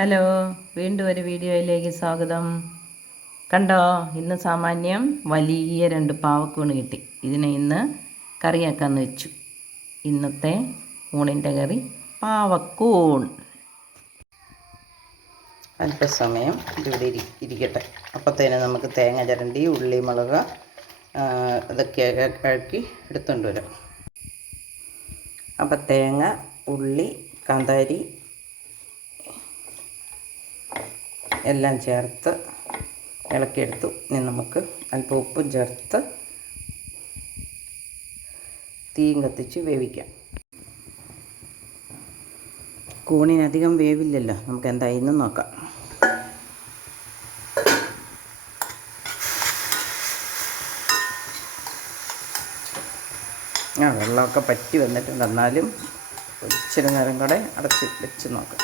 Hello, വീണ്ടും ഒരു വീഡിയോയിലേക്ക് സ്വാഗതം. കണ്ടോ, ഇന്ന് സാമാന്യം വലിയ 2 പാവക്കൂണ് കിട്ടി. ഇതിനെ ഇന്ന് കറിയാക്കാമെന്ന് വെച്ചു. ഇന്നത്തെ ഊണിൻ്റെ കറി പാവക്കൂൺ. അല്പസമയം ഇതിവിടെ ഇരിക്കട്ടെ. അപ്പോഴത്തേന് നമുക്ക് തേങ്ങ ചിരണ്ടി ഉള്ളി മുളക് ഇതൊക്കെ കഴുകി എടുത്തുകൊണ്ട് വരാം. അപ്പം തേങ്ങ, ഉള്ളി, കാന്താരി എല്ലാം ചേർത്ത് ഇളക്കിയെടുത്തു. ഇനി നമുക്ക് അല്പം ഉപ്പും ചേർത്ത് തീയും കത്തിച്ച് വേവിക്കാം. കൂണിനധികം വേവില്ലല്ലോ, നമുക്ക് എന്തായെന്ന് നോക്കാം. വെള്ളമൊക്കെ പറ്റി വന്നിട്ടുണ്ട്. എന്നാലും ഇച്ചിരി നേരം കൂടെ അടച്ച് വെച്ച് നോക്കാം.